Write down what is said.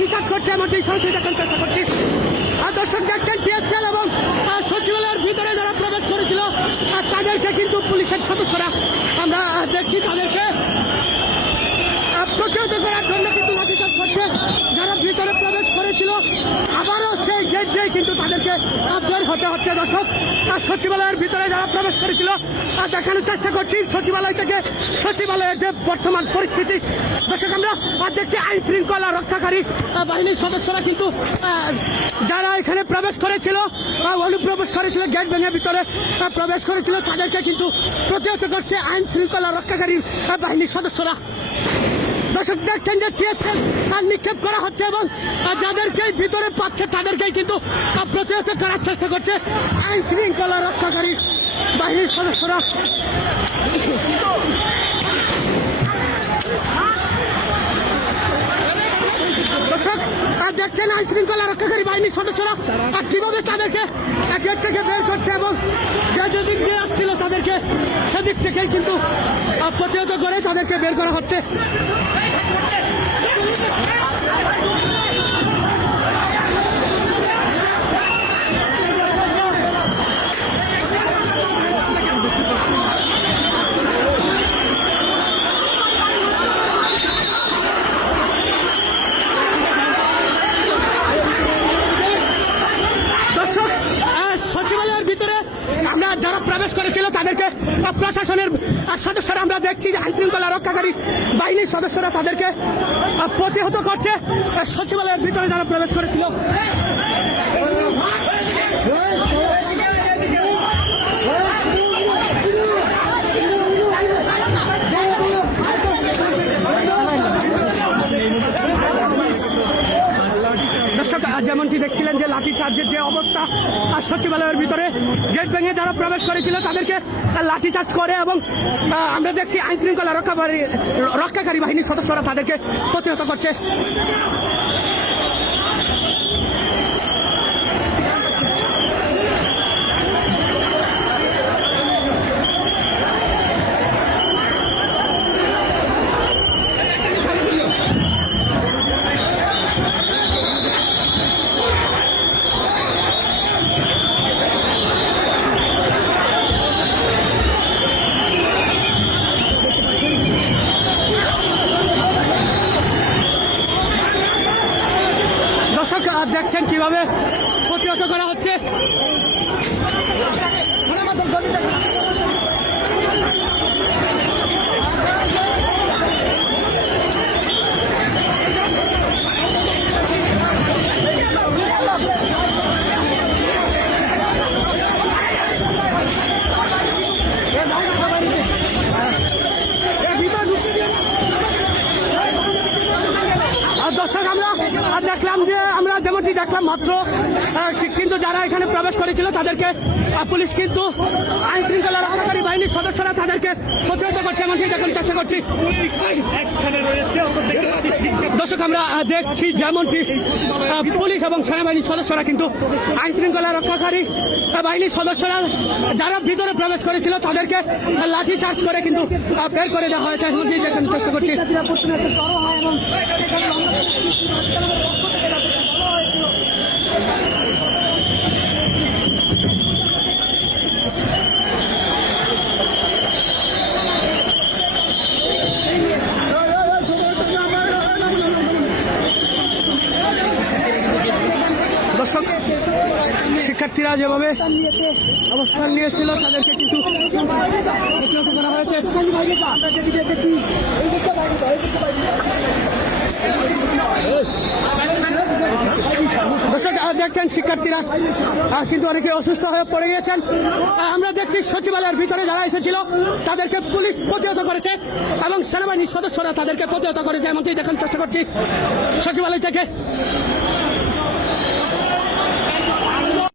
লাঠিচার্জ করছে এমনটি সরাসরি দেখার চেষ্টা করছি। আর দর্শক দেখছেন টিএসএল এবং সচিবালয়ের ভিতরে যারা প্রবেশ করেছিল তাদেরকে কিন্তু পুলিশের সদস্যরা আমরা দেখছি তাদেরকে প্রতিহত করার জন্য কিন্তু লাঠিচার্জ করছে। যারা ভিতরে প্রবেশ করেছিল আবারও সেই গেট দিয়ে কিন্তু তাদেরকে বের হতে হচ্ছে। দর্শক সচিবালয়ের ভিতরে যারা প্রবেশ করেছিল দেখানোর চেষ্টা করছি সচিবালয় থেকে সচিবালয়ের যে বর্তমান পরিস্থিতি। দর্শক আমরা দেখছি আইন শৃঙ্খলা রক্ষাকারী বাহিনীর সদস্যরা কিন্তু যারা এখানে প্রবেশ করেছিল অনুপ্রবেশ করেছিল গেট ভেঙে ভিতরে প্রবেশ করেছিল তাদেরকে কিন্তু প্রতিহত করছে আইন শৃঙ্খলা রক্ষাকারী বাহিনীর সদস্যরা। দর্শক দেখছেন যে টিএসএল নিক্ষেপ করা হচ্ছে এবং যাদেরকে ভিতরে পাচ্ছে তাদেরকেই কিন্তু প্রতিহত করার চেষ্টা করছে আইন শৃঙ্খলা রক্ষাকারী বাহিনীর সদস্যরা। দর্শক দেখছেন আইন শৃঙ্খলা রক্ষাকারী বাহিনীর সদস্যরা কিভাবে তাদেরকে গেট থেকে বের করছে এবং যেদিক দিয়ে আসছিল তাদেরকে সেদিক থেকেই কিন্তু প্রতিহত করে তাদেরকে বের করা হচ্ছে। সচিবালয়ের ভিতরে আমরা যারা প্রবেশ করেছিল তাদেরকে প্রশাসনের সদস্যরা আমরা দেখছি যে আইন শৃঙ্খলা রক্ষাকারী বাহিনীর সদস্যরা তাদেরকে প্রতিহত করছে। সচিবালয়ের ভিতরে যারা প্রবেশ করেছিল দর্শক যেমনটি দেখছিলেন যে লাঠিচার্জের যে অবস্থা আর সচিবালয়ের ভিতরে গেট ভেঙে যারা প্রবেশ করেছিল তাদেরকে লাঠিচার্জ করে এবং আমরা দেখছি আইন শৃঙ্খলা রক্ষাকারী বাহিনীর সদস্যরা তাদেরকে প্রতিহত করছে। দেখছেন কিভাবে প্রতিহত করা হচ্ছে। দর্শক আমরা দেখলাম যে আমরা যেমনটি দেখলাম মাত্র কিন্তু যারা এখানে প্রবেশ করেছিল তাদেরকে পুলিশ কিন্তু আইন শৃঙ্খলা রক্ষাকারী বাহিনীর সদস্যরা তাদেরকে প্রতিহত করছে এমনটি দেখার চেষ্টা করছি। দর্শক আমরা দেখছি যেমনটি পুলিশ এবং সেনাবাহিনীর সদস্যরা কিন্তু আইন শৃঙ্খলা রক্ষাকারী বাহিনীর সদস্যরা যারা ভিতরে প্রবেশ করেছিল তাদেরকে লাঠি চার্জ করে কিন্তু বের করে দেওয়া হয়েছে এমনটি দেখানোর চেষ্টা করছি। দর্শক শিক্ষার্থীরা যেভাবে অবস্থান নিয়েছিল তাদেরকে কিন্তু প্রতিহত করা হয়েছে। দর্শক দেখছেন শিক্ষার্থীরা কিন্তু অনেকে অসুস্থ হয়ে পড়ে গিয়েছেন। আমরা দেখছি সচিবালয়ের ভিতরে যারা এসেছিল তাদেরকে পুলিশ প্রতিহত করেছে এবং সেনাবাহিনীর সদস্যরা তাদেরকে প্রতিহত করেছে এমনটি দেখার চেষ্টা করছি সচিবালয় থেকে।